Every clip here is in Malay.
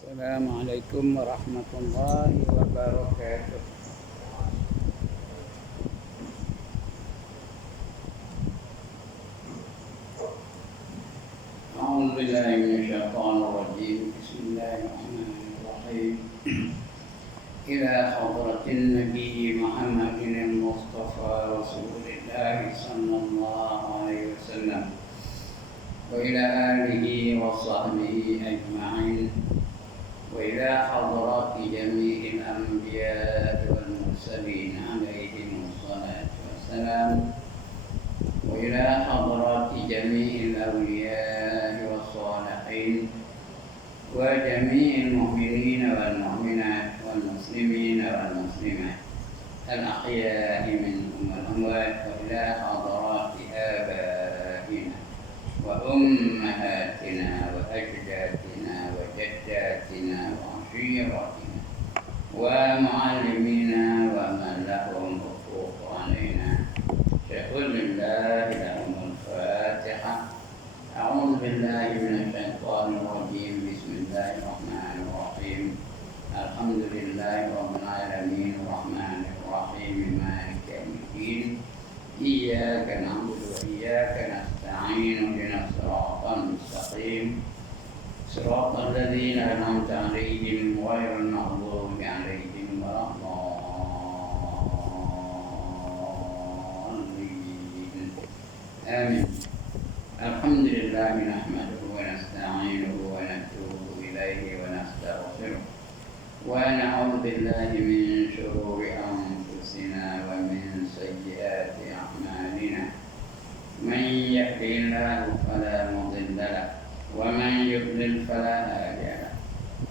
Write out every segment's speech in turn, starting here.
Assalamualaikum warahmatullahi wabarakatuh. A'udzu billahi minasyaitonir rajim. Bismillahirrahmanirrahim. Ila hadratin Nabi Muhammadin al-Mustafa Rasulillah sallallahu alaihi wasallam wa ila alihi wa sahbihi ajma'in. وإلى حضرات جميع الأنبياء والمرسلين عليهم الصلاة والسلام وإلى حضرات جميع الأولياء والصالحين وجميع المؤمنين والمؤمنات والمسلمين والمسلمات الأحياء منهم والأموات وإلى حضرات آبائنا وأمهاتنا وأجدادنا وجداتنا وعشيرتنا ومعلمينا ومن لهم حقوق علينا شكر الله لهم الفاتحة. أعوذ بالله من الشيطان الرجيم. بسم الله الرحمن الرحيم. الحمد لله رب العالمين الرحمن الرحيم مالك يوم الدين. إياك نعبد وإياك نستعين اهدنا الصراط المستقيم صراط الذين أنعمت عليهم غير المغضوب عليهم ولا الضالين. آمين. الحمد لله نحمده ونستعينه ونتوب إليه ونستغفره ونعوذ بالله من شرور أنفسنا ومن سيئات أعمالنا. من يهده الله فلا مضل له ومن يضلل فلا هادي له.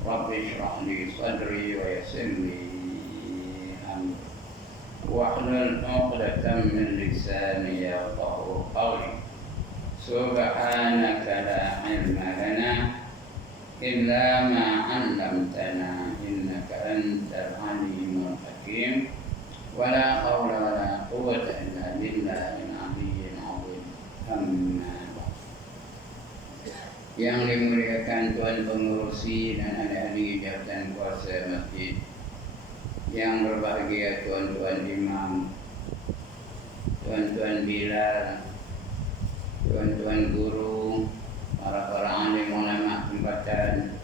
رب اشرح لي صدري ويسر لي أمري واحلل عقدة من لساني يفقهوا قولي. سبحانك لا علم لنا إلا ما علمتنا إنك أنت العليم الحكيم. ولا حول ولا قوة إلا بالله العلي العظيم. أما yang dimuliakan Tuan Pengurusi dan ahli jabatan kuasa masjid, yang berbahagia tuan-tuan imam, tuan-tuan bilal, tuan-tuan guru, para alim ulama tempatan,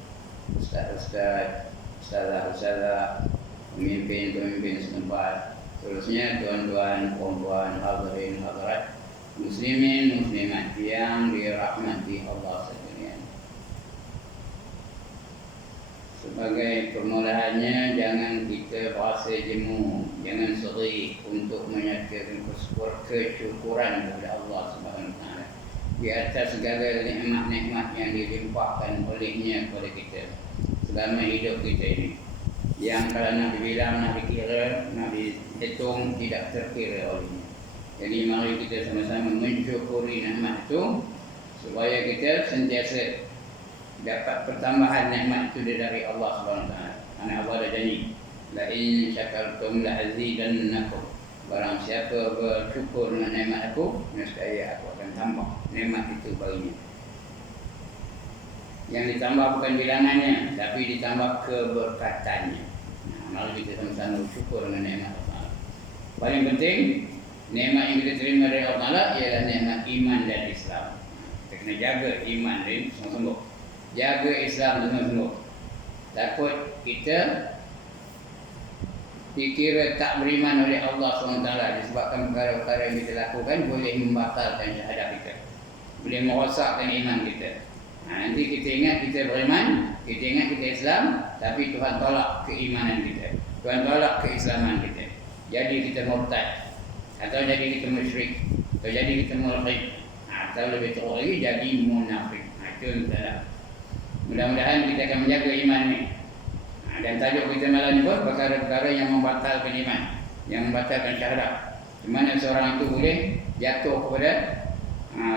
ustaz-ustaz, ustazah-ustazah, pemimpin-pemimpin setempat, seterusnya tuan-tuan, puan-puan, hadirin hadirat, muslimin muslimat yang dirahmati Allah sekalian. Sebagai permulaannya, jangan kita rasa jemu, jangan sedih untuk menyatakan kesyukuran kepada Allah Subhanahu Wa Taala di atas segala nikmat-nikmat yang dilimpahkan olehnya kepada kita selama hidup kita ini, yang kalau nak dibilang, nak dikira, nak dihitung tidak terkira olehnya. Jadi mari kita sama-sama mensyukuri nikmat itu supaya kita sentiasa dapat pertambahan nikmat itu dari Allah Subhanahu Wa Taala. Karena Allah dah janji, la in syakartum la azidannakum. Barang siapa bersyukur dengan nikmat aku, nescaya aku akan tambah nikmat itu baginya. Yang ditambah bukan bilangannya, tapi ditambah keberkatannya. Mari kita sama-sama bersyukur dengan nikmat Allah. Paling penting, nikmat yang kita terima dari Allah Taala ialah nikmat iman dan Islam. Kita kena jaga iman dan sungguh-sungguh. Jaga Islam sungguh-sungguh. Takut kita dikira tak beriman oleh Allah SWT disebabkan perkara-perkara yang kita lakukan boleh membatalkan syahadat kita, boleh merosakkan iman kita. Nanti kita ingat kita beriman, kita ingat kita Islam, tapi Tuhan tolak keimanan kita, Tuhan tolak keislaman kita. Jadi kita murtad, atau jadi kita musyrik, atau jadi kita mulhid, atau lebih teruk lagi jadi munafik. Itu salah. Mudah-mudahan kita akan menjaga iman ni. Dan tajuk kita malam ni pun perkara-perkara yang membatalkan iman, yang membatalkan syahadat. Di mana seorang itu boleh jatuh kepada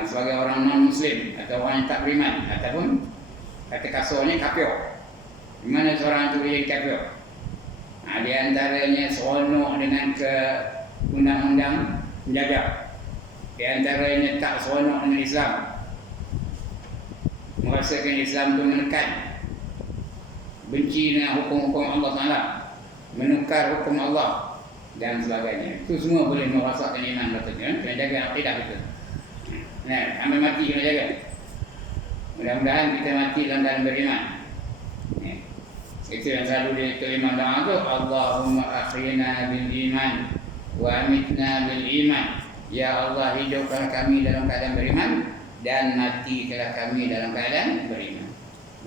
sebagai orang non-Muslim atau orang yang tak beriman, ataupun kata kasarnya kafir. Di mana seorang itu boleh jadi kafir. Di antaranya seronok dengan ke undang-undang penjajah. Di antaranya tak seronok dengan Islam, merasakan Islam itu menekan. benci dengan hukum-hukum Allah Taala, menukar hukum Allah dan sebagainya. Itu semua boleh merosakkan iman katanya. Kena jaga akidah kita. Nah, sampai mati kena jaga. Mudah-mudahan kita mati dalam keadaan beriman. Itu yang selalu diterima doa tu, Allahumma akhirna bil iman wa amitna bil iman. Ya Allah, hidupkan kami dalam keadaan beriman dan matikanlah kami dalam keadaan beriman.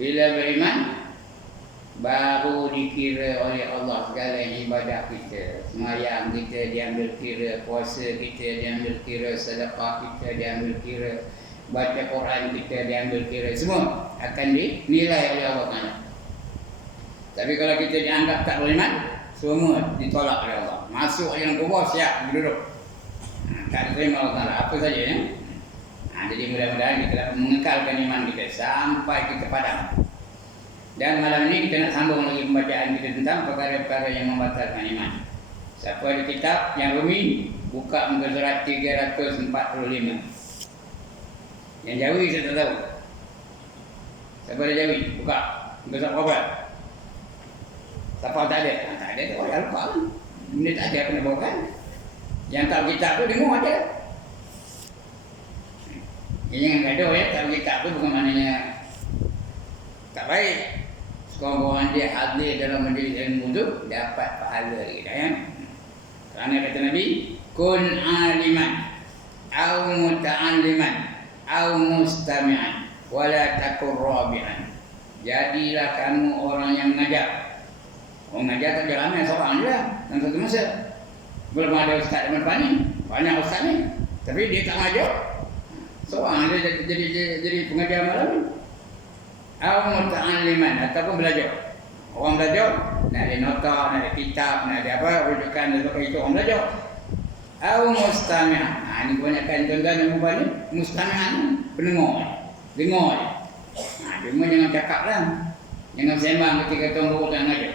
Bila beriman, baru dikira oleh Allah segala ibadah kita. Sembahyang kita diambil kira, puasa kita diambil kira, sedekah kita diambil kira, baca Quran kita diambil kira. Semua akan dinilai oleh Allah Taala. Tapi kalau kita dianggap tak beriman, semua ditolak oleh Allah. Masuk dalam kubur, siap duduk. Tak diterima Allah Taala apa saja ya. Jadi mudah-mudahan kita dapat mengekalkan iman kita sampai kita padam. Dan malam ini kita nak sambung lagi pembacaan kita tentang perkara-perkara yang membatalkan iman. Siapa ada kitab yang rumi, buka muka surat 345. Yang Jawi saya tak tahu. Siapa ada Jawi, buka muka surat berapa? Siapa tak ada? Tak ada tu orang lupa kan. Benda tak ada apa nak bawa kan. Yang tak kitab tu dengar aja. Yang gaduh ya, tak kitab tu bukan maknanya tak baik. Sekurang-kurang dia hadir dalam majlis ilmu tu dapat pahala kita ya. Kerana kata Nabi, kun aliman au muta'alliman au mustami'an wala takur rabi'an. Jadilah kamu orang yang mengajar. Orang mengajar tak jalan seorang je lah dalam satu masa. Belum ada ustaz di depan ni, banyak ustaz ni, tapi dia tak mengajar. Seorang dia jadi pengajar malam ni. Au muta'alliman ataupun belajar. Orang belajar, nak ada nota, nak ada kitab, nak ada apa, rujukan dan sebagainya, itu orang belajar. Au mustami'an. Ini kebanyakan tuan-tuan yang berubah ni, mustami'an, pendengar, dengar. Cuma jangan cakap lah. Jangan sembang ketika tuan guru tak mengajar.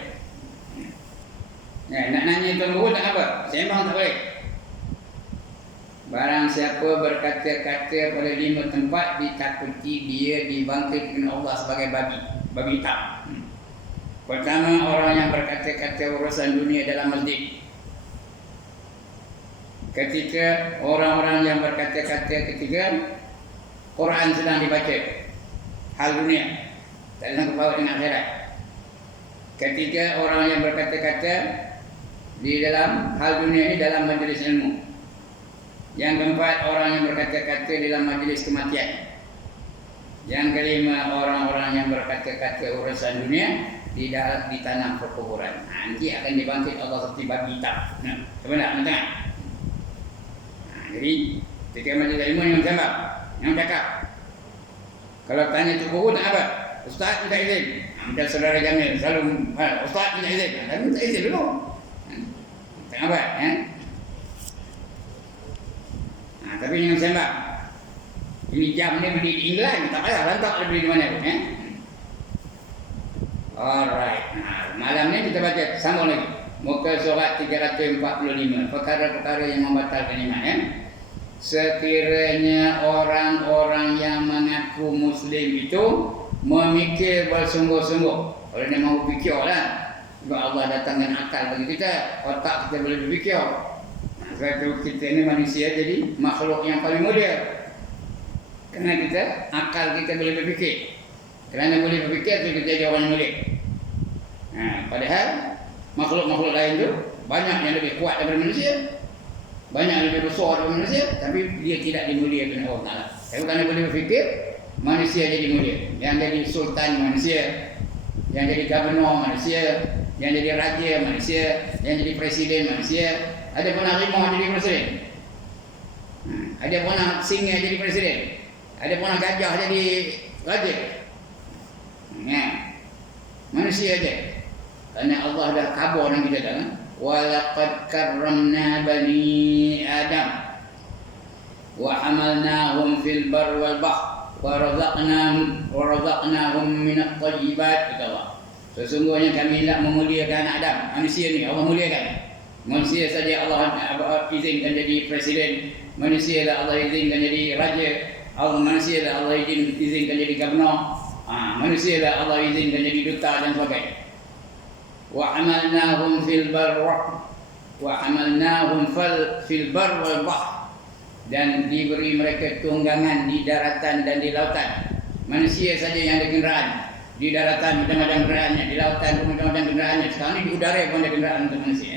Nak nanya tuan guru tak apa, sembang tak boleh. Barang siapa berkata-kata pada 5 tempat, ditakuti dia dibangkitkan Allah sebagai babi hitam. Pertama, orang yang berkata-kata urusan dunia dalam masjid. Ketika orang-orang yang berkata-kata ketika Quran sedang dibaca, hal dunia tak ada sangkut paut dengan akhirat. Ketika orang yang berkata-kata di dalam hal dunia ini dalam majlis ilmu. Yang keempat, orang yang berkata-kata dalam majlis kematian. Yang kelima, orang-orang yang berkata-kata urusan dunia di tanah perkuburan. Nanti akan dibangkit Allah seperti babi hitam. Sebenarnya tengah. Jadi ketika majlis ilmu yang sembang, yang cakap. Kalau tanya tu guru tak apa? Ustaz minta izin. Macam saudara Jamil selalu, Ustaz minta izin. Minta izin dulu. Tak apa ya. Tapi jangan sembang. Ini jam ni beli di England, tak payah lantak beli di mana pun ya. Alright. Malam ni kita baca sambung lagi. Muka surat 345, perkara-perkara yang membatalkan iman ya. Sekiranya orang-orang yang mengaku muslim itu memikir bersungguh-sungguh. Kalau dia mahu fikirlah. Sebab Allah datangkan akal bagi kita, otak kita boleh berfikir. Sebab kita ni manusia jadi makhluk yang paling mulia. Kerana kita, akal kita boleh berfikir. Kerana boleh berfikir, kita jadi orang yang mulia. Padahal makhluk-makhluk lain tu banyak yang lebih kuat daripada manusia, banyak yang lebih besar daripada manusia, tapi dia tidak dimuliakan oleh Allah Ta'ala. Tapi kerana boleh berfikir, manusia jadi mulia. Yang jadi sultan manusia, yang jadi gubernur manusia, yang jadi raja manusia, yang jadi presiden manusia. Ada pun harimau jadi presiden, ada pun singa jadi presiden, ada pun gajah jadi raja. Manusia aja. Kerana Allah dah khabar dengan kita kan. Walaqad karramna bani Adam wa hamalnahum fil barri wal bahr wa razaqnahum minat thayyibat, kata Allah. Sesungguhnya kami telah memuliakan anak Adam. Manusia ni Allah muliakan. Manusia saja Allah izinkan jadi presiden, manusia lah Allah izinkan jadi raja, manusia lah Allah izinkan jadi gubernur, manusia lah Allah izinkan jadi duta dan sebagainya. Wa hamalnahum fil barr wa hamalnahum fil barr wal bahr, dan diberi mereka tunggangan di daratan dan di lautan. Manusia saja yang ada kenderaan. Di daratan macam-macam kenderaannya, di lautan macam-macam kenderaannya. Sekarang ni di udara pun ada kenderaan untuk manusia.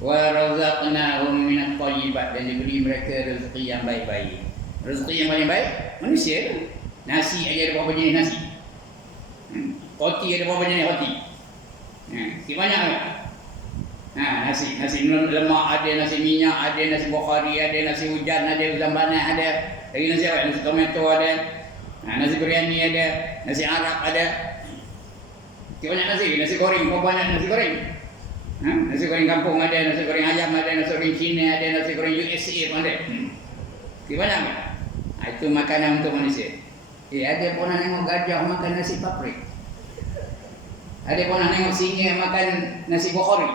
Wa razaqnahum minat thayyibat, dan diberi mereka rezeki yang baik-baik. Rezeki yang paling baik manusia. Nasi aja ada berapa jenis nasi? Roti ada berapa jenis roti? Banyak tak? Nasi lemak ada, nasi minyak ada, nasi bukhari ada, nasi hujan ada, hujan panas ada. Lagi nasi apa? Nasi tomato ada. Nasi biryani ada, nasi Arab ada. Banyak nasi goreng, berapa banyak nasi goreng? Nasi goreng kampung ada, nasi goreng ayam ada, nasi goreng Cina ada, nasi goreng USA pun ada. Banyak tak? Itu makanan untuk manusia. Ada pernah tengok gajah makan nasi paprik. Ada pernah tengok singa makan nasi bukhari.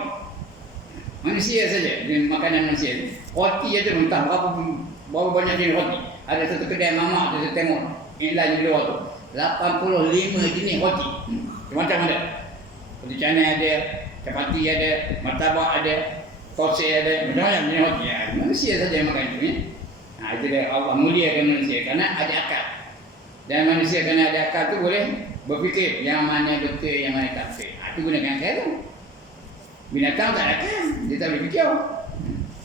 Manusia saja dengan makanan manusia. Roti aja entah berapa banyak jenis roti. Ada satu kedai mamak tu saya tengok iklan di luar tu. 85 jenis roti. Macam ada. Roti canai ada, chapati ada, martabak ada, toast ada, macam-macam jenis roti. Manusia saja yang makan itu. Itu dia, Allah muliakan manusia kerana ada akal. Dan manusia kerana ada akal tu boleh berfikir yang mana betul, yang mana tak betul. Itu gunakan akal tu. Binatang tak ada akal, dia tak boleh fikir.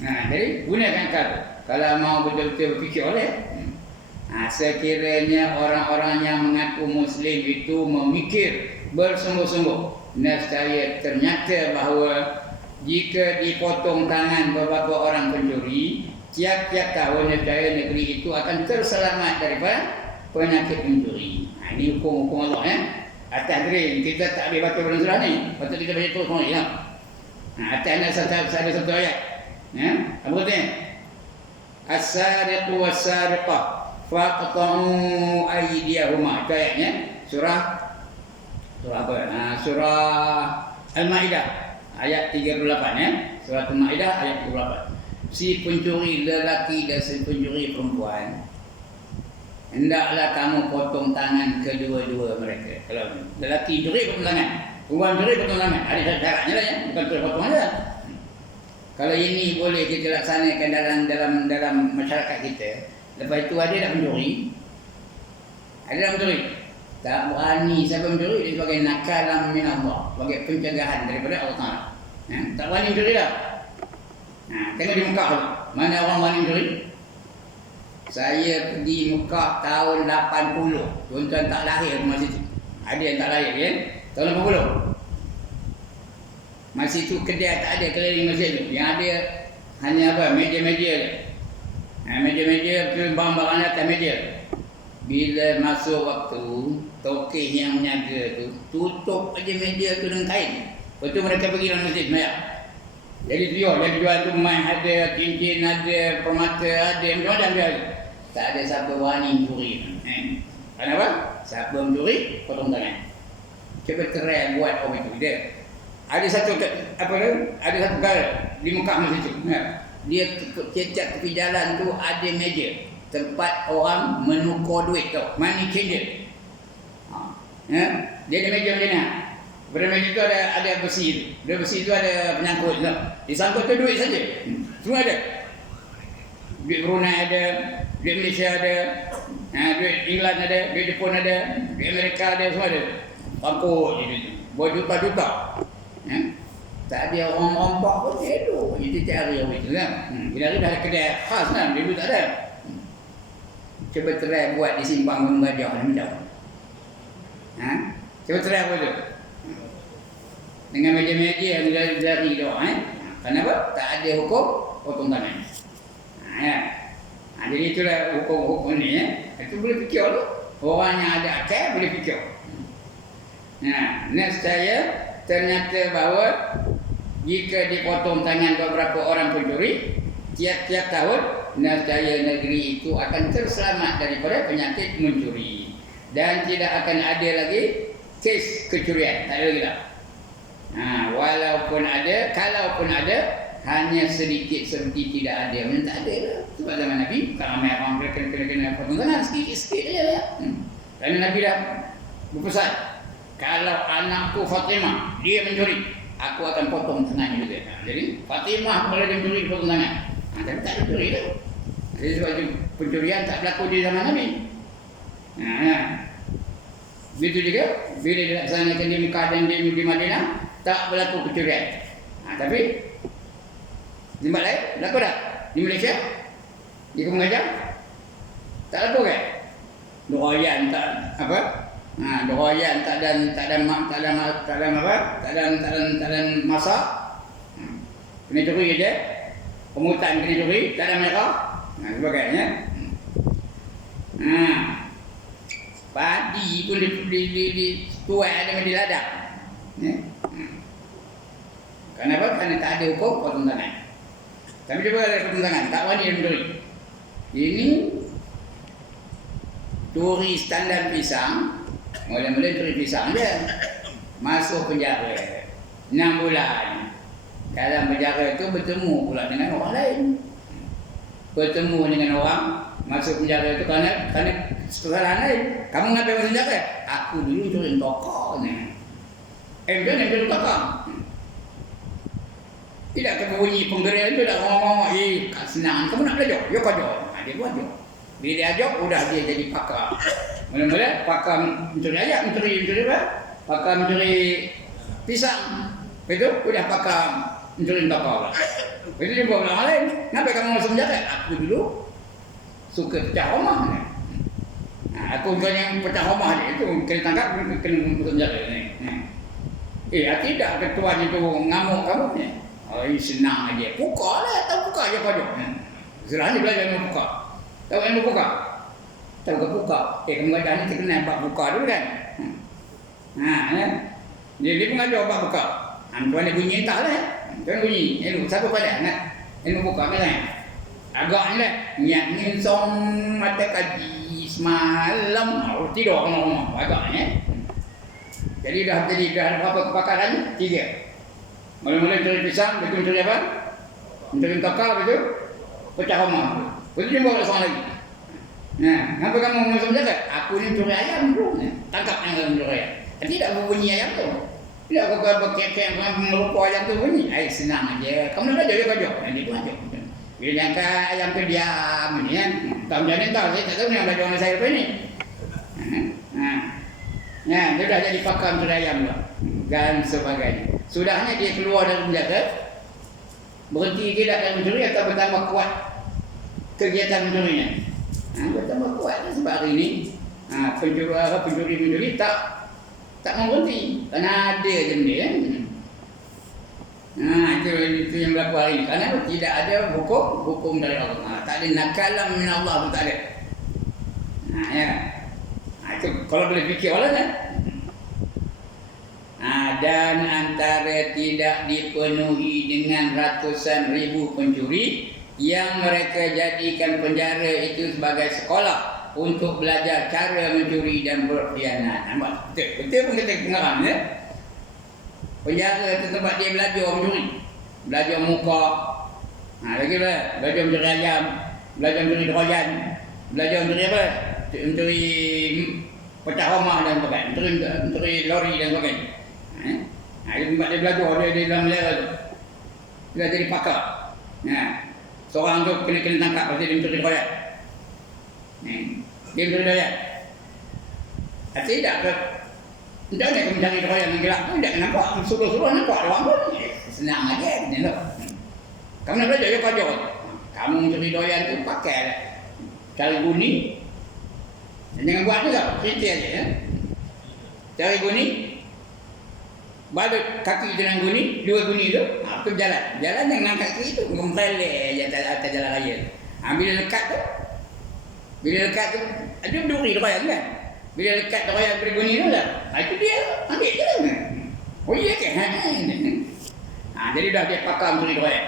Jadi gunakan akal tu. Kalau mau betul-betul berfikir boleh. Sekiranya orang-orang yang mengaku Muslim itu memikir bersungguh-sungguh, nescaya ternyata bahawa jika dipotong tangan beberapa orang pencuri, tiap-tiap tahun negeri itu akan terselamat daripada penyakit mencuri. Ini hukum-hukum Allah Atas dream kita tak boleh baca dalam surah ni. Patut kita baca terus ya. Atas ada satu ayat. Apa katanya? As-sariqu was-sariqah faqta'u aydiyahuma. Itu ayatnya surah apa? Surah Al-Maidah ayat 38 Surah Al-Maidah ayat 38. Si pencuri lelaki dan si pencuri perempuan, hendaklah kamu potong tangan kedua-dua mereka. Kalau lelaki curi, potong tangan. Perempuan curi, potong tangan. Ada syaratnya lah ya, bukan terus potong saja. Kalau ini boleh kita laksanakan dalam masyarakat kita. Lepas itu ada tak pencuri? Ada tak pencuri? Tak berani siapa mencuri, dia sebagai nakalan min Allah, sebagai pencegahan daripada Allah Ta'ala. Tak berani mencuri dah. Tengok di Mekah tu, mana orang berani mencuri? Saya pergi Mekah tahun 80. Tuan-tuan tak lahir masa itu. Ada yang tak lahir kan? Tahun 80. Masa itu kedai tak ada keliling masjid tu. Yang ada hanya apa? Meja-meja. Meja-meja tu, barang-barang atas meja. Bila masuk waktu, tokeh yang menjaga tu tutup aja meja tu dengan kain. Lepas tu mereka pergi dalam masjid banyak. Jadi yang jual tu mai ada cincin, ada permata, ada macam-macam dia. Tak ada siapa berani mencuri. Kenapa? Siapa mencuri, potong tangan. Cuba try buat orang itu. Dia ada satu ada satu perkara di Mekah masa itu. Dia setiap tepi jalan tu ada meja tempat orang menukar duit tau. Money changer. Dia ada meja macam ni. Pada meja tu ada besi tu. Dia besi tu ada penyangkut tu. Disangkut tu duit saja. Semua ada. Duit Brunei ada, duit Malaysia ada, duit England ada, duit Jepun ada, duit Amerika ada, semua ada. Sangkut je tu. Buat juta-juta. Tak ada orang rompak pun elok. Itu cari orang itu kan. Bila ada dah ada kedai khas kan, dulu tak ada. Cuba try buat di simpang Gunung Gajah ni macam. Cuba try buat tu. Dengan meja-meja yang dari tu. Kenapa? Tak ada hukum potong tangan. Jadi itulah hukum-hukum ni. Itu boleh fikir tu. Orang yang ada akal boleh fikir. Nescaya ternyata bahawa jika dipotong tangan beberapa orang pencuri, tiap-tiap tahun nescaya negeri itu akan terselamat daripada penyakit mencuri. Dan tidak akan ada lagi kes kecurian. Tak ada lagi tak? Walaupun ada, kalaupun ada, hanya sedikit seperti tidak ada. Memang tak ada lah. Sebab zaman Nabi, tak ramai orang kena potong tangan, sikit-sikit je lah. Kerana Nabi dah berpesan, kalau anakku Fatimah dia mencuri, aku akan potong tangannya juga. Jadi Fatimah boleh dia mencuri, potong tangan. Tapi tak mencuri tu. Jadi sebab itu pencurian tak berlaku di zaman Nabi. Begitu juga bila dilaksanakan di Mekah dan di Madinah tak berlaku pencurian. Tapi di tempat lain berlaku tak? Di Malaysia, di Kampung Gajah tak berlaku kan? Doayan tak apa? Doayan tak ada masa. Kena curi je. Pemutan kena curi, tak ada mereka. Sebagainya. Padi pun dituai dengan diladang. Kenapa? Kerana tak ada hukum potong tangan. Tapi dia boleh potong tangan, tak wajib mencuri. Ini curi standar pisang, mula-mula curi pisang dia. Masuk penjara 6 bulan. Dalam penjara itu bertemu pula dengan orang lain. Bertemu dengan orang, masuk penjara itu kerana kesalahan lain. Kamu ngapain masuk penjara? Aku dulu curi tokok ni. Dia yang curi tokok. Tidak berbunyi penggerian itu dah ngomong, senang. Kamu nak belajar? Ya kau jawab. Dia buat je. Bila dia ajak, udah dia jadi pakar. Mula-mula pakar mencuri ayam, mencuri apa? Pakar mencuri pisang. Betul? Udah pakar mencuri tokok. Itu dia buat orang lain. Kenapa kamu masuk penjara? Aku dulu suka pecah rumah. Aku bukan yang pecah rumah dia. Itu kena tangkap, kena masuk penjara. Tidak ketuanya tu ngamuk kamu ni. Senang aja. Buka lah. Tahu buka je kau. Serah ni belajar ilmu buka. Tahu ilmu buka? Tahu ke buka? Kamu baca ni terkenal bab buka dulu kan? Dia pun ada bab buka. Tuan dia bunyi tak lah. Tuan bunyi. Ilmu siapa pada nak? Ilmu buka kan? Agak ni lah. Niat ni song mata kaji semalam. Tidur ke rumah. Agaknya. Jadi dah berapa kepakaran? 3. Mula-mula mencuri pisang, betul mencuri apa? Mencuri tokar, betul? Pecah rumah. Betul dia bawa seorang lagi. Kenapa kamu masuk penjara? Aku ni mencuri ayam dulu. Tangkap yang kamu mencuri ayam. Tidak berbunyi ayam tu. Tidak kau kek melupa ayam tu bunyi. Senang aja. Kamu nak belajar, dia belajar. Dia pun ajar. Bila jangka ayam tu diam. Tak macam ni tahu. Saya tak tahu ni yang belajar dengan saya apa ni. Dia dah jadi pakar mencuri ayam tu. Dan sebagainya. Sudahnya dia keluar dari penjara, berhenti tidak dari mencuri atau bertambah kuat kegiatan mencurinya. Bertambah kuat sebab hari ini pencuri tak berhenti. Kerana ada je benda kan. Itu yang berlaku hari ini. Kerana tidak ada hukum dari Allah. Tak ada nakalam min Allah tu tak ada. Itu kalau boleh fikir Allah kan. Dan antara tidak dipenuhi dengan ratusan ribu pencuri yang mereka jadikan penjara itu sebagai sekolah untuk belajar cara mencuri dan berkhianat. Nampak? Betul pun kata pengarang ya. Penjara itu tempat dia belajar mencuri, belajar muka, lagi belajar mencuri ayam, belajar mencuri doyan, belajar mencuri apa? Mencuri pecah rumah dan sebagainya, mencuri lori dan sebagainya. Dia tempat dia belajar, dia dalam melera tu. Dia jadi pakar. Seorang tu kena tangkap pasal dia mencuri doyan. Dia mencuri doyan. Tidak ke? Macam mana kamu mencari doyan yang gelap tu? Tidak nampak. Suruh-suruh nampak orang pun. Senang aja. Kamu nak belajar, dia kajar. Kamu mencuri doyan tu pakai lah. Cari guni. Jangan buat tu tau. Cerita aja ya. Cari guni. Balut kaki dengan guni, 2 guni tu, tu jalan. Jalan yang angkat kaki tu, memperleh je atas jalan raya. Bila lekat tu, ada duri doyan kan? Bila lekat doyan beri guni tu lah, itu dia ambil je lah. Oh iya ke? Jadi dah dia pakar mencuri doyan.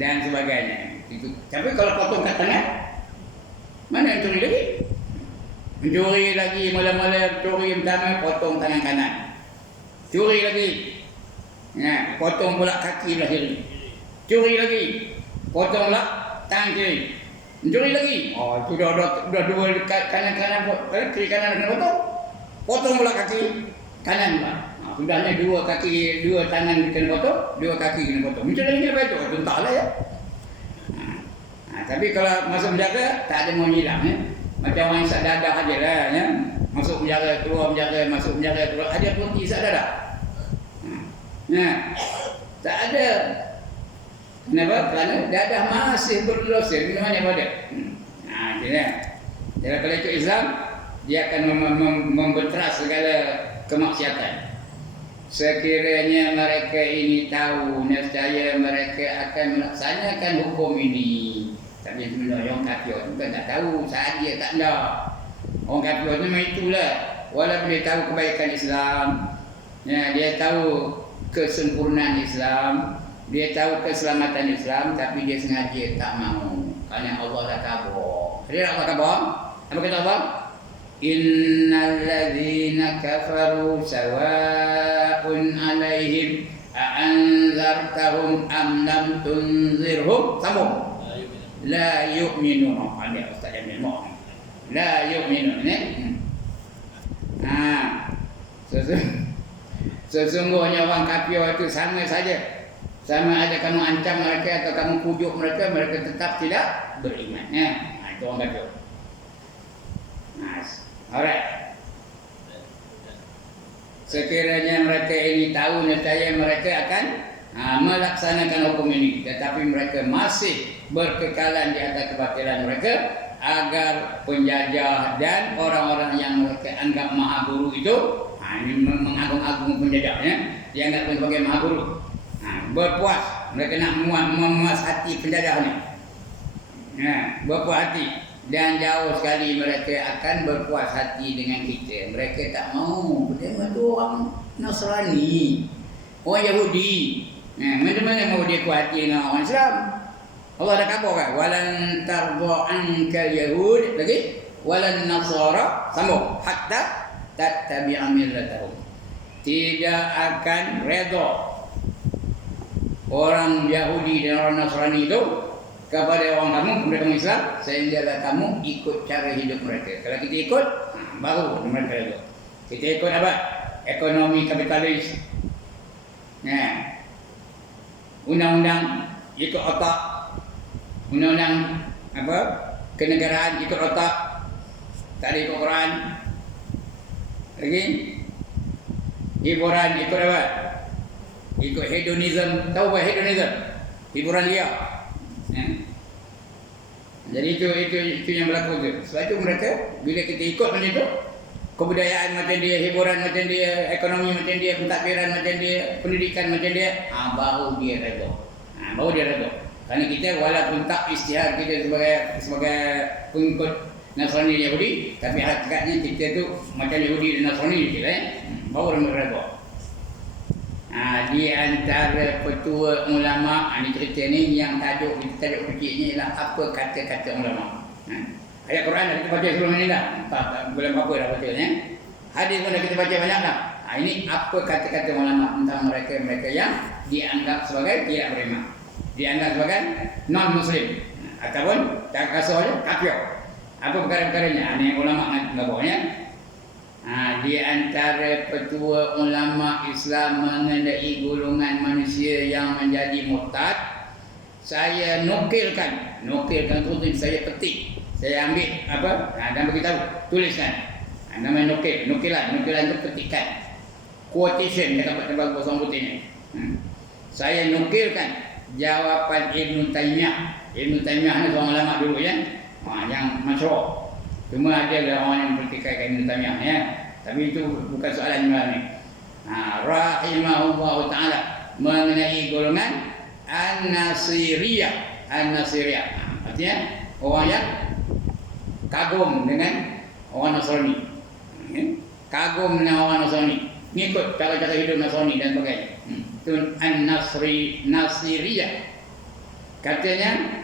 Dan sebagainya. Tapi kalau potong kat tangan, mana yang curi lagi? Mencuri lagi, mula-mula curi pertama, potong tangan kanan. Curi lagi, potong pula kaki belah kiri. Curi lagi, potong pula tangan kiri. Mencuri lagi, itu dah 2 dekat kanan-kanan, kiri kanan kena potong. Potong pula kaki, kanan pula. Sudahnya dua tangan kena potong, dua kaki kena potong. Macam mana kena potong? Entahlah ya. Tapi kalau masuk penjara tak ada mau hilang ya. Macam orang isap dadah aja lah ya. Masuk penjara, keluar penjara, masuk penjara, keluar. Ada pun isap dadah. Tak ada. Kenapa? Kerana dadah masih berdosa. Di mana pada? Jadi kalau ikut Islam, dia akan membenteras segala kemaksiatan. Sekiranya mereka ini tahu, nescaya mereka akan melaksanakan hukum ini. Tapi sebenarnya orang kafir tu kan tak tahu, sahaja tak ada. Orang kafir tu memang itulah. Walaupun dia tahu kebaikan Islam, ya, dia tahu kesempurnaan Islam, dia tahu keselamatan Islam, tapi dia sengaja tak mahu. Kerana Allah dah khabar. Dia Allah khabar. Apa kata Allah? Innal ladzina kafaru sawa'un 'alaihim a'anzartahum am lam tunzirhum sambung. La yu'minun. Ada Ustaz Jamil Mak. La yu'minun ni. Sesungguhnya orang kafir itu sama saja. Sama ada kamu ancam mereka atau kamu pujuk mereka, mereka tetap tidak beriman. Itu orang kafir. Alright. Sekiranya mereka ini tahu, nescaya mereka akan melaksanakan hukum ini, tetapi mereka masih berkekalan di atas kebatilan mereka, agar penjajah dan orang-orang yang mereka anggap maha guru itu, ini mengagung-agung penjajahnya, dianggap sebagai maha guru, berpuas, mereka nak memuas hati penjajah ni, berpuas hati. Dan jauh sekali mereka akan berpuas hati dengan kita. Mereka tak mau. Mereka tu orang Nasrani, orang Yahudi. Mana-mana mau dia puas hati dengan orang Islam. Allah dah khabar kan? Walan tarda ankal yahud lagi, walan nasara sambung hatta tattabi'a millatahum. Tidak akan redha orang Yahudi dan orang Nasrani itu kepada orang kamu Islam, sehingga kamu ikut cara hidup mereka. Kalau kita ikut, baru mereka itu. Kita ikut apa? Ekonomi kapitalis. Undang-undang ikut otak. Undang-undang apa? Kenegaraan ikut otak. Tak ada ikut Quran. Lagi hiburan ikut apa? Ikut hedonism. Tahu apa hedonism? Hiburan liar. Jadi itu yang berlaku tu. Sebab itu mereka bila kita ikut macam itu, kebudayaan macam dia, hiburan macam dia, ekonomi macam dia, pentadbiran macam dia, pendidikan macam dia, baru dia redha. Baru dia redha. Kerana kita walaupun tak istihar kita sebagai pengikut Nasrani Yahudi, tapi hakikatnya kita tu macam Yahudi dan Nasrani je baru mereka redha. Di antara petua ulama, ni cerita ni yang tajuk kecilnya ialah apa kata-kata ulama. Ayat Quran dah kita baca sebelum ni dah. Belum apa dah baca ni. Hadis pun dah kita baca banyak dah. Ini apa kata-kata ulama tentang mereka yang dianggap sebagai tidak beriman, dianggap sebagai non-muslim ataupun tak kasarnya kafir. Apa perkara-perkaranya? Ini ulama ngabahnya. Di antara petua ulama Islam mengenai golongan manusia yang menjadi murtad, saya nukilkan tu saya petik, saya ambil apa dan beritahu, tuliskan. Namanya nukilan tu petikan, quotation kata bahasa putih ni. Saya nukilkan jawapan Ibn Taymiyah. Ibn Taymiyah ni seorang ulama dulu ya, yang masyhur. Cuma ada orang yang pertikaikan Ibn Taymiyah ya. Tapi itu bukan soalan ni. Rahimahullah ta'ala mengenai golongan An-Nasiriyah. Artinya orang yang kagum dengan orang Nasrani. Kagum dengan orang Nasrani, ngikut cara-cara hidup Nasrani dan sebagainya. Itu An-Nasiriyah. Katanya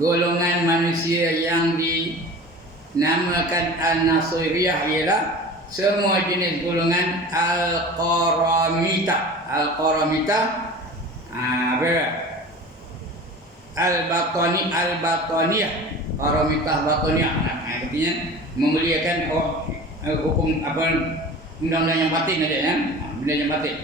golongan manusia yang dinamakan An-Nasiriyah ialah semua jenis golongan Al-Qaramita. Al-Qaramita Al-Bataniyah. Qaramita Bataniyah. Artinya memuliakan hukum apa undang-undang yang batin ada ya. Benda yang batin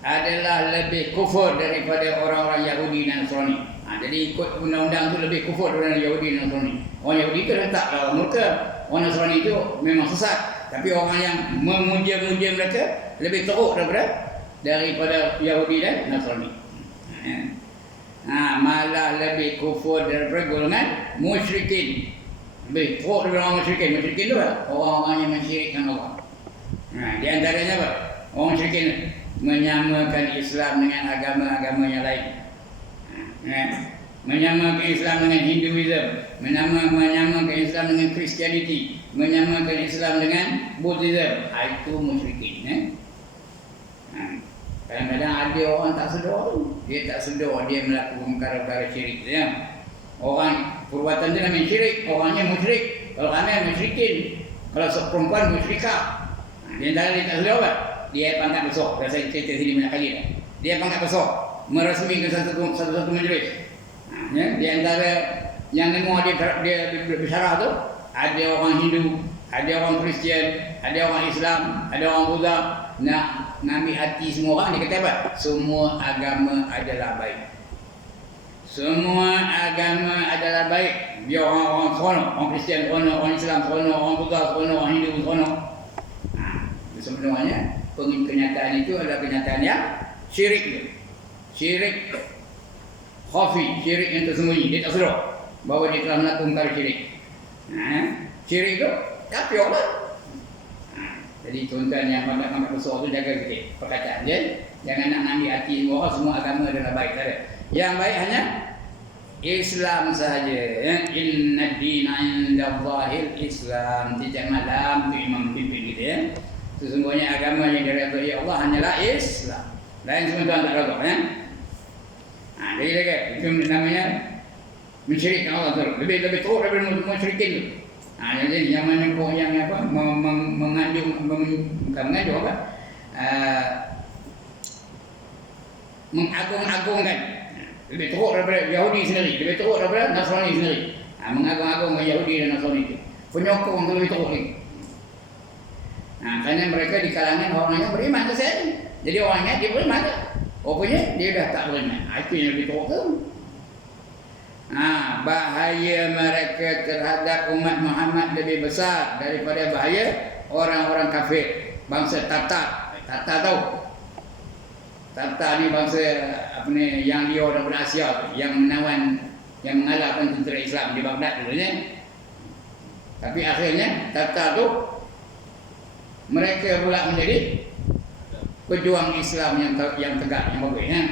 adalah lebih kufur daripada orang-orang Yahudi dan Nasrani. Jadi ikut undang-undang tu lebih kufur daripada Yahudi dan Nasrani. Orang Yahudi tu letak dalam mereka, orang Nasrani itu memang sesat. Tapi orang yang memuja-muja mereka lebih teruk daripada Yahudi dan Nasrani. Malah lebih kufur daripada golongan musyrikin. Lebih teruk daripada orang musyrikin. Musyrikin tu orang-orang yang mensyirikkan Allah. Di antaranya apa? Orang musyrikin menyamakan Islam dengan agama-agama yang lain. Menyamakan Islam dengan Hinduism, menyamakan Islam dengan Christianity, menyamakan Islam dengan Buddhism. Itu musyrikin. Kadang-kadang ada orang tak sedar tu. Dia tak sedar dia melakukan perkara-perkara syirik. Orang perbuatan dia namanya syirik, orangnya musyrik. Kalau ramai musyrikin, kalau perempuan musyrikah. Dia tak sedar apa? Dia pangkat besar. Saya cerita sini banyak kali dah. Dia pangkat besar, meresmikan satu majlis. Di antara yang dengar dia bersyarah tu, ada orang Hindu, ada orang Kristian, ada orang Islam, ada orang Buddha. Nak ngambil hati semua orang, dia kata apa? Semua agama adalah baik. Semua agama adalah baik. Biar orang seronok, orang Kristian seronok, orang Islam seronok, orang Buddha seronok, orang Hindu seronok. Sebenarnya kenyataan itu adalah kenyataan yang syirik. Syirik khafi, syirik yang tersembunyi. Dia tak sedar bahawa dia telah melakukan perkara syirik. Syirik itu tapi orang. Jadi tuan-tuan yang pangkat besar tu jaga sikit perkataan dia. Jangan nak ambil hati semua orang, semua agama adalah baik saja. Yang baik hanya Islam sahaja. Inna dina indallahil Islam. Tidak malam tu imam pimpin gitu ya. Sesungguhnya agama yang diridhai Allah hanyalah Islam. Lain semua tuan tak ragak ya. Jadi lagi itu namanya mensyirikkan Allah tu. Lebih teruk daripada musyrikin tu. Jadi yang mana yang apa mengandung bukan mengandung apa? Mengagung-agungkan. Lebih teruk daripada Yahudi sendiri, lebih teruk daripada Nasrani sendiri. Mengagung-agungkan Yahudi dan Nasrani itu. Penyokong tu lebih teruk lagi. Kerana mereka di kalangan orang yang beriman tu saja. Jadi orangnya dia beriman tak? Rupanya dia dah tak beriman. Itu yang lebih teruk tu. Bahaya mereka terhadap umat Muhammad lebih besar daripada bahaya orang-orang kafir. Bangsa Tatar. Tatar tahu? Tatar ni bangsa apa ni yang dia daripada Asia, yang menawan, yang mengalahkan tentera Islam di Baghdad dulunya. Tapi akhirnya Tatar tu mereka pula menjadi pejuang Islam yang tegak, yang bagus ya.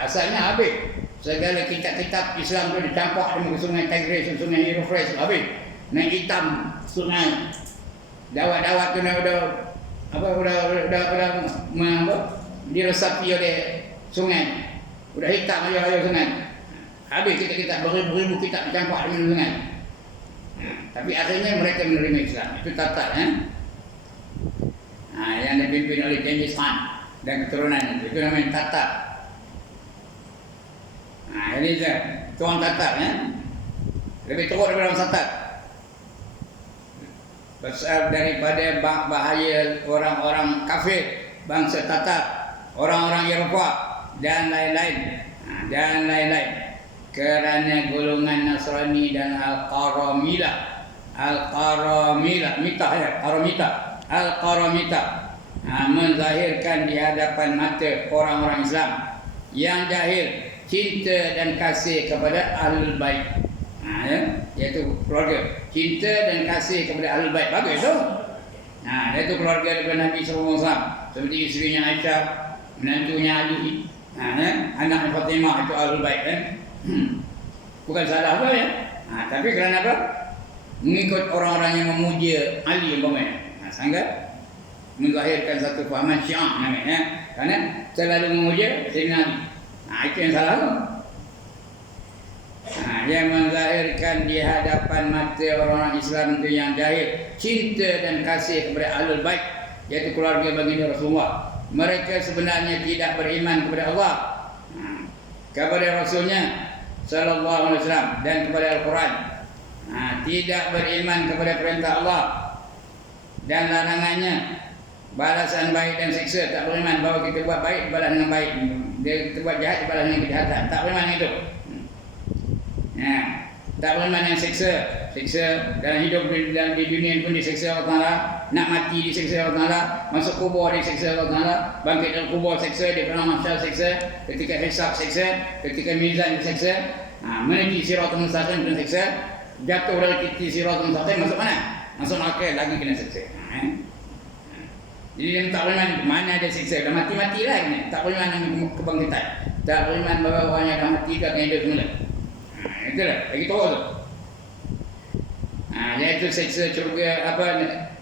Asalnya habis. Segala kitab-kitab Islam tu dicampak di muka sungai Tigris, sungai Euphrates habis. Naik hitam sungai. Dawat-dawat tu udah diresapi oleh sungai. Udah hitam aja sungai. Habis kitab-kitab beribu-ribu kitab dicampak di sungai. Tapi akhirnya mereka menerima Islam. Itu Tatar ya. Yang dipimpin oleh Genghis Khan dan keturunan itu namanya Tatar. Ini je tuan Tatar ya. Lebih teruk daripada orang Tatar. Besar daripada bahaya orang-orang kafir, bangsa Tatar, orang-orang Eropah dan lain-lain. Kerana golongan Nasrani dan Al-Qaramita menzahirkan di hadapan mata orang-orang Islam yang jahil cinta dan kasih kepada Ahlul Bait. Iaitu keluarga. Cinta dan kasih kepada Ahlul Bait. Bagus tu. Iaitu keluarga daripada Nabi SAW. Seperti isterinya Aisyah, menantunya Ali, anak Fatimah itu Ahlul Bait kan. Bukan salah apa ya. Tapi kerana apa? Mengikut orang-orang yang memuja Ali umpamanya. Sehingga menzahirkan satu fahaman Syiah namanya. Kerana selalu memuja Sayyidina Ali. Itu yang salah tu. Yang menzahirkan di hadapan mata orang-orang Islam itu yang jahil cinta dan kasih kepada Ahlul Bait, iaitu keluarga baginda Rasulullah. Mereka sebenarnya tidak beriman kepada Allah, kepada Rasulnya sallallahu alaihi wasallam dan kepada Al-Quran. Tidak beriman kepada perintah Allah dan larangannya, Balasan baik dan siksa. Tak beriman bahawa kita buat baik dibalas dengan baik, kita buat jahat dibalas dengan kejahatan. Tak beriman itu. Ya. Tak beriman dengan siksa. Siksa dalam hidup dan di dunia pun disiksa Allah Ta'ala. Nak mati disiksa Allah Ta'ala. Masuk kubur disiksa Allah Ta'ala. Bangkit dalam kubur siksa. Di padang mahsyar siksa. Ketika hisab siksa. Ketika mizan disiksa. Menuju siratul mustaqim kena siksa. Jatuh dari titik siratul mustaqim masuk mana? Masuk neraka lagi kena siksa. Jadi dia tak beriman mana ada siksa. Dah mati-matilah kena. Tak beriman dengan kebangkitan. Tak beriman bahawa orang yang dah mati akan hidup semula. Itulah bagi teruk tu. Iaitu seksa syurga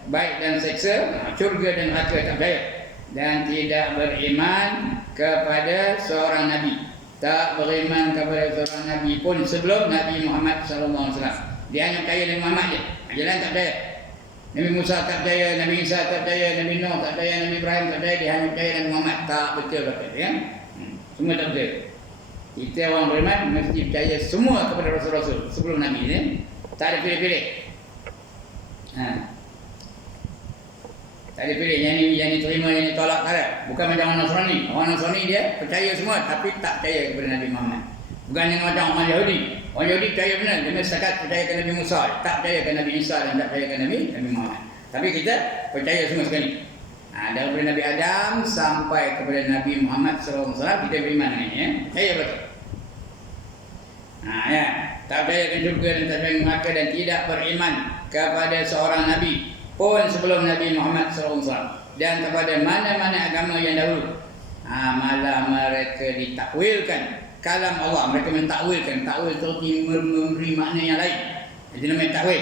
baik dan seksa, syurga dan neraka tak percaya. Dan tidak beriman kepada seorang nabi. Tak beriman kepada seorang nabi pun sebelum Nabi Muhammad sallallahu alaihi wasallam. Dia hanya percaya Nabi Muhammad je. Jalan tak percaya. Nabi Musa tak percaya, Nabi Isa tak percaya, Nabi Nuh tak percaya, Nabi Ibrahim tak percaya, dia hanya percaya Nabi Muhammad. Tak betul kata ya. Semua tak betul. Kita orang beriman mesti percaya semua kepada Rasul-Rasul sebelum Nabi ni. Tak ada pilih-pilih. Tak ada pilih yang ni terima, yang ni tolak, tak ada. Bukan macam orang Nasrani. Orang Nasrani dia percaya semua tapi tak percaya kepada Nabi Muhammad. Bukan yang macam orang Yahudi. Orang Yahudi percaya benar, dia setakat percayakan Nabi Musa, tak percayakan Nabi Isa dan tak percayakan Nabi Muhammad. Tapi kita percaya semua sekali. Daripada Nabi Adam sampai kepada Nabi Muhammad SAW kita beriman dengan ini. Percaya betul. Ya, tak percayakan syurga dan tak percaya neraka dan tidak beriman kepada seorang Nabi pun sebelum Nabi Muhammad SAW dan kepada mana-mana agama yang dahulu. Malah mereka ditakwilkan kalam Allah. Mereka mentakwilkan. Takwil seperti memberi makna yang lain. Itu namanya takwil.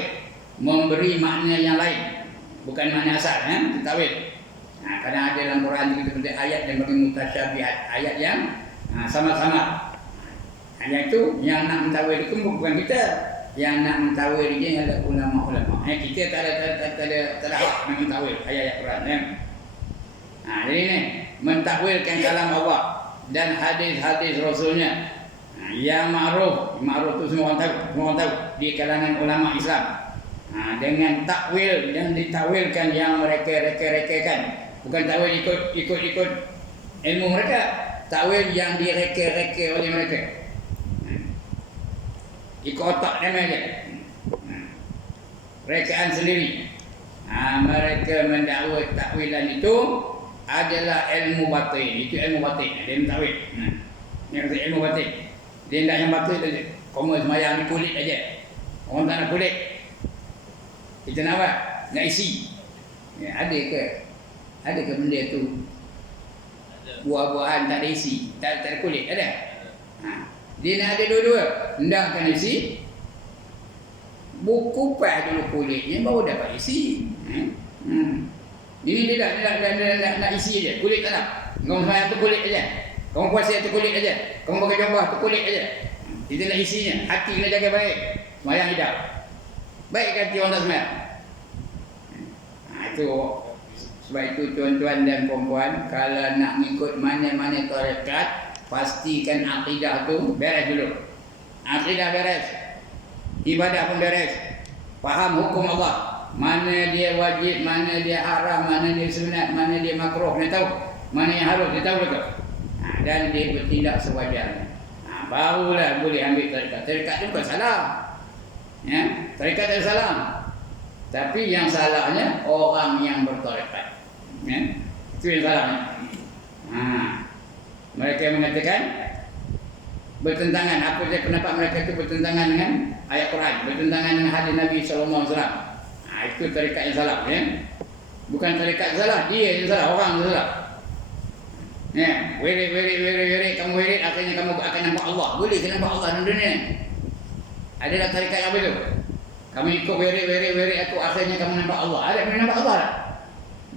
Memberi makna yang lain. Bukan makna asal. Takwil. Kadang ada dalam Quran kita seperti ayat yang bagi mutasyabihat. Ayat yang sama-sama. Yang itu yang nak mentawil itu bukan kita. Yang nak mentawil dia adalah ulama-ulama. Kita tak ada hak nak mentawil ayat-ayat Quran. Jadi ni mentakwilkan kalam Allah dan hadis-hadis Rasulnya yang ma'ruf tu semua orang tahu di kalangan ulama Islam. Dengan takwil dan ditakwilkan yang mereka reka-rekakan. Bukan takwil ikut ilmu mereka, takwil yang direka-reka oleh mereka. Ikut otak dia mereka. Rekaan sendiri. Mereka mendakwa takwilan itu adalah ilmu batin. Itu ilmu batin. Dia mentakwil. Yang kata ilmu batin. Dia tidak yang batin saja. Kamu semayang di kulit saja. Orang tak nak kulit. Kita nak apa? Nak isi. Ada ke benda tu? Buah-buahan tak ada isi. Tak ada kulit. Ada? Dia nak ada dua-dua. Hendakkan isi. Buku kupas dulu kulitnya baru dapat isi. Ini dia nak isi aja. Kulit tak nak. Kamu semayang tu kulit aja. Kamu puasa tu kulit aja. Kamu pakai jubah tu kulit aja. Itu nak isinya. Hati kena jaga baik. Semayang hidup. Baik hati orang tak semayang. Itu sebab itu tuan-tuan dan puan-puan, kalau nak mengikut mana-mana tarekat, pastikan akidah tu beres dulu. Akidah beres. Ibadah pun beres. Faham hukum Allah. Mana dia wajib, mana dia haram, mana dia sunat, mana dia makruh, dia tahu. Mana yang harus, dia tahu betul. Dan dia bertindak sewajarnya. Barulah boleh ambil tarekat. Tarekat itu bukan salah. Ya, tarekat tak salah. Tapi yang salahnya orang yang bertarekat. Ya, itu yang salahnya. Mereka mengatakan bertentangan, apa saja pendapat mereka itu bertentangan dengan ayat Quran, bertentangan dengan hadis Nabi sallallahu alaihi wasallam. Itu tarekat yang salah, ya. Bukan tarekat yang salah, dia yang salah, orang yang salah. Ya, wirid, kamu wirid akhirnya kamu akan nampak Allah. Boleh ke nampak Allah dalam dunia? Adalah tarekat yang betul. Kamu ikut wirid aku akhirnya kamu nampak Allah. Ada boleh nampak Allah tak?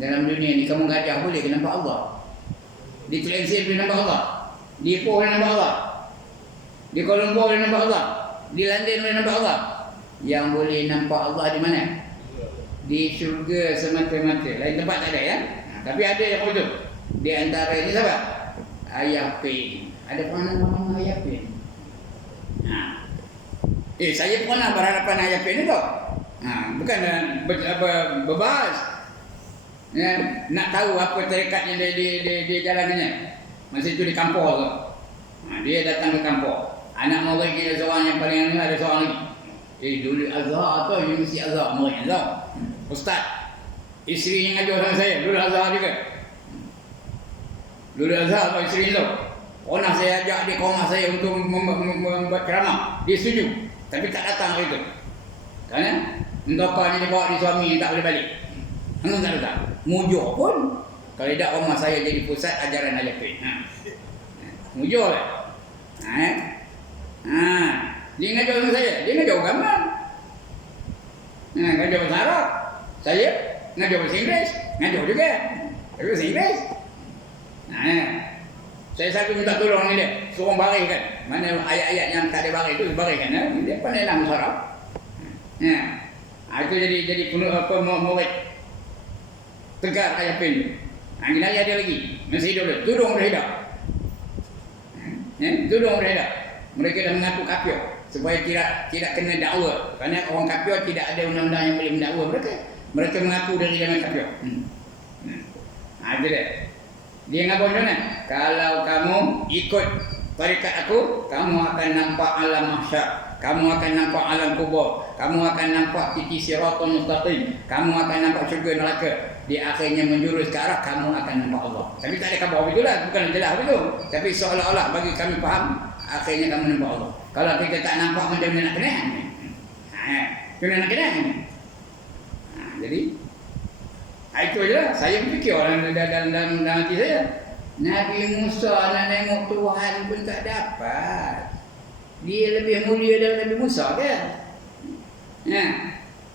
Dalam dunia ni kamu gajah boleh ke nampak Allah? Di Kelensin boleh nampak Allah? Di Ipoh boleh nampak Allah? Di Kuala Lumpur boleh nampak Allah? Di London boleh nampak Allah? Yang boleh nampak Allah di mana? Di syurga semata-mata. Lain tempat tak ada, ya? Tapi ada yang betul. Di antara ini siapa? Ayah Pin. Ada pernah nama Ayah Pin? Saya pernah berhadapan Ayah Pin itu. Bukan berbahas. Nak tahu apa tarekat yang dia jalannya. Masa itu di kampung tu. Dia datang ke kampung. Anak murid kita seorang yang paling ada seorang lagi. Dulu Azhar tu, dia mesti Azhar, murid Azhar. Ustaz, isteri yang ngajar sama saya, dulu Azhar juga. Dulu Azhar tu isteri tu. Pernah saya ajak dia ke rumah saya untuk membuat ceramah. Dia setuju. Tapi tak datang hari itu. Kerana mentokanya dia bawa di suami tak boleh balik. Hang tak datang. Mujur pun kalau tidak rumah saya jadi pusat ajaran Al-Yaqin. Mujur lah. Dia ngajar dengan saya. Dia ngajar agama. Ngajar bahasa Arab. Saya ngajar bahasa Inggeris. Ngajar juga. Tapi bahasa Inggeris. Saya satu minta tolong dengan dia. Suruh bariskan. Mana ayat-ayat yang tak ada baris itu bariskan. Dia pandai lah bahasa Arab. Itu jadi murid tegar Al-Yaqin. Kita ada lagi. Masih hidup dia. Tudung dah hidup. Tudung dah hidup. Mereka dah mengaku kafir supaya tidak kena dakwa. Kerana orang kafir tidak ada undang-undang yang boleh mendakwa mereka. Mereka mengaku dari zaman kafir. Itu dia. Dia ngaku macam mana? Kalau kamu ikut tarikat aku, kamu akan nampak alam mahsyar. Kamu akan nampak alam kubur. Kamu akan nampak titik siratul mustaqim. Kamu akan nampak syurga neraka. Di akhirnya menjurus ke arah kamu akan nampak Allah. Tapi tak ada khabar begitulah, bukan jelas begitu. Tapi seolah-olah bagi kami faham, akhirnya kamu nampak Allah. Kalau kita tak nampak macam mana nak kena? Kena nak kena. Jadi itu je lah. Saya fikir orang dalam hati saya. Nabi Musa nak tengok Tuhan pun tak dapat. Dia lebih mulia daripada Nabi Musa kan?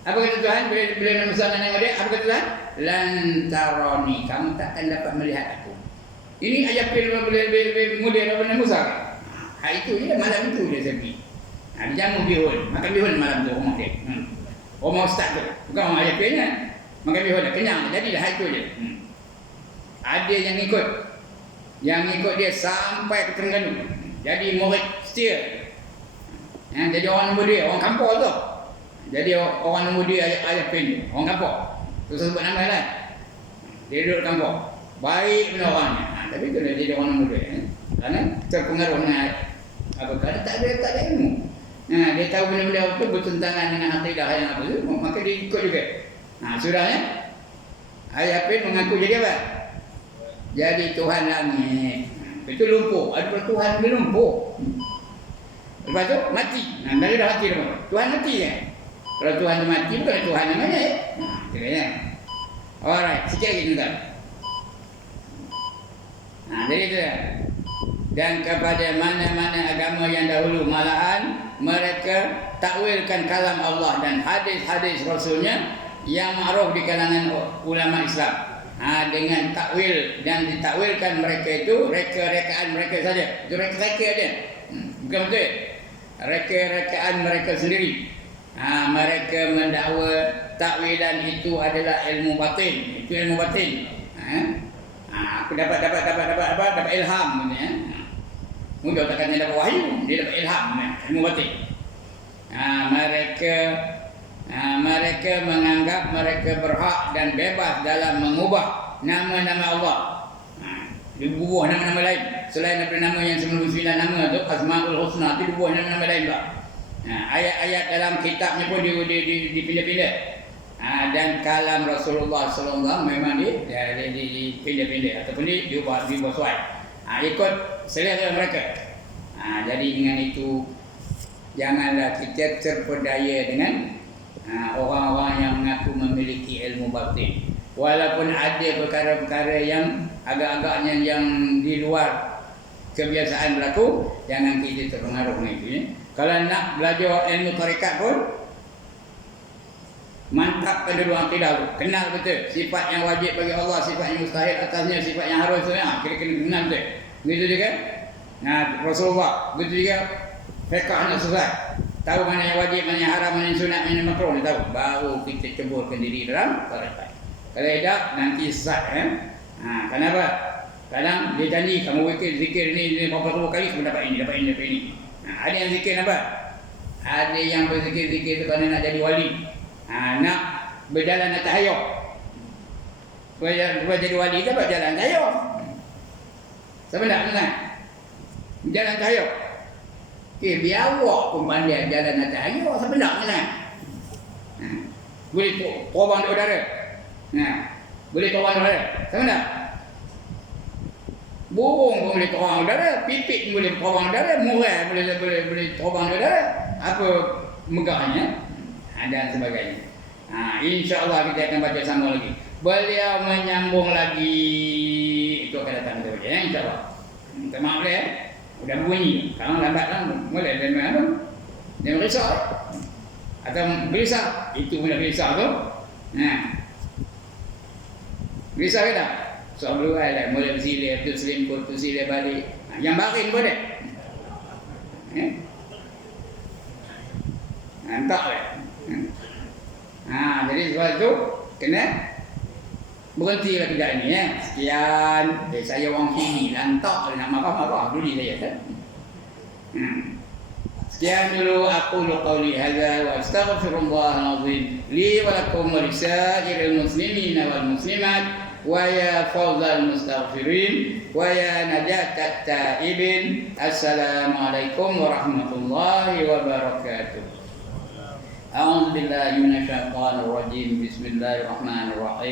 Apa kata Tuhan bila Nabi Musa nak tengok dia? Apa kata Tuhan? Lan tarani, kamu takkan dapat melihat aku. Ini ayat lebih mulia daripada Nabi Musa. Itu je malam itu dia sepi. Dia jamu bihun, makan bihun malam tu rumah dia. Rumah ustaz tu, bukan rumah ayat pilnya. Makan bihun, kenyang, jadi dah itu je. Ada yang ikut dia sampai ke Terengganu. Jadi murid setia. Jadi orang nombor dia, orang kampung tu. Jadi orang nombor dia ayah pilnya, orang kampung. Tu sebut nama lah. Dia duduk kampung. Baik benar orangnya. Tapi tu dia jadi orang nombor dia. Kerana terpengaruh dengan apa? Kerana tak ada ilmu. Dia tahu benda-benda itu bertentangan dengan akidah yang apa tu, maka dia ikut juga. Sudahnya ayah pin mengaku jadi apa? Jadi Tuhan langit. Itu lumpuh. Ada Tuhan dia lumpuh. Lepas tu mati. Dari dah mati dah. Tuhan mati kan? Kalau Tuhan tu mati bukan Tuhan namanya. Kira-kira. Alright, sikit lagi tuan. Jadi itu ya. Dan kepada mana-mana agama yang dahulu malahan mereka takwilkan kalam Allah dan hadis-hadis Rasulnya yang ma'ruf di kalangan ulama Islam. Dengan takwil dan ditakwilkan mereka itu reka-rekaan mereka saja. Itu reka-reka aja. Bukan betul. Reka-rekaan mereka sendiri. Mereka mendakwa takwilan itu adalah ilmu batin. Itu ilmu batin. Aku dapat ilham ya. Mungkin takkan dia dapat wahyu, dia dapat ilham ilmu batin. Mereka menganggap mereka berhak dan bebas dalam mengubah nama-nama Allah. Dia bubuh nama-nama lain selain daripada nama yang 99 nama tu, Asmaul Husna, tu bubuh nama-nama lain pula. Ayat-ayat dalam kitabnya pun dipindah-pindah. Dan kalam Rasulullah SAW memang dipindah-pindah ataupun diubah suai. Ikut selera mereka. Jadi dengan itu janganlah kita terpedaya dengan orang-orang yang mengaku memiliki ilmu batin. Walaupun ada perkara-perkara yang agak-agaknya yang di luar kebiasaan berlaku, jangan kita terpengaruh dengan itu. Kalau nak belajar ilmu tarekat pun, mantapkan dulu akidah tu. Kenal betul sifat yang wajib bagi Allah, sifat yang mustahil atasnya, sifat yang harus tu. Kira-kira kenal betul. Begitu juga Rasulullah. Begitu juga fiqh nak susah. Tahu mana yang wajib, mana yang haram, mana yang sunat, mana yang makruh, dia tahu. Baru kita ceburkan diri dalam tarekat. Kalau tidak, nanti sesat. Kenapa? Kadang dia janji, kamu zikir ni berapa puluh kali, kamu dapat ini, dapat ini. Ada yang zikir apa? Ada yang berzikir-zikir itu kerana nak jadi wali. Nak berjalan atas hayat. Supaya jadi wali dapat jalan cahaya. Siapa nak dengar? Jalan cahaya. Biar awak pun pandai jalan cahaya. Siapa nak dengar? Boleh terbang di udara. Boleh terbang di udara. Siapa nak? Burung pun boleh terbang di udara. Pipit pun boleh terbang di udara. Murai boleh terbang di udara. Apa megahnya? Dan sebagainya. InsyaAllah kita akan baca sama lagi. Beliau menyambung lagi. Itu akan datang kita baca, InsyaAllah. Minta maaf ya. Udah bunyi. Kalau lambat lah. Boleh dan mana? Dia merisau. Atau berisau. Itu punya berisau tu. Berisau ke tak? Soal beruai lah. Mula bersilih, tu selingkuh, tu silih balik. Yang baring pun dia. Hantar lah. Jadi sebab itu kena berhentilah kerja ini ya. Sekian. Saya orang sini lantak nak marah-marah dulu saya. Sekian dulu aku qauli hadza wa astaghfirullahal azim li wa lakum wa lisairil muslimin wal muslimat wa ya fawzal mustaghfirin wa ya najatat taibin. Assalamualaikum warahmatullahi wabarakatuh. A'udzu billahi minasyaitonir rajim. Bismillahirrahmanirrahim.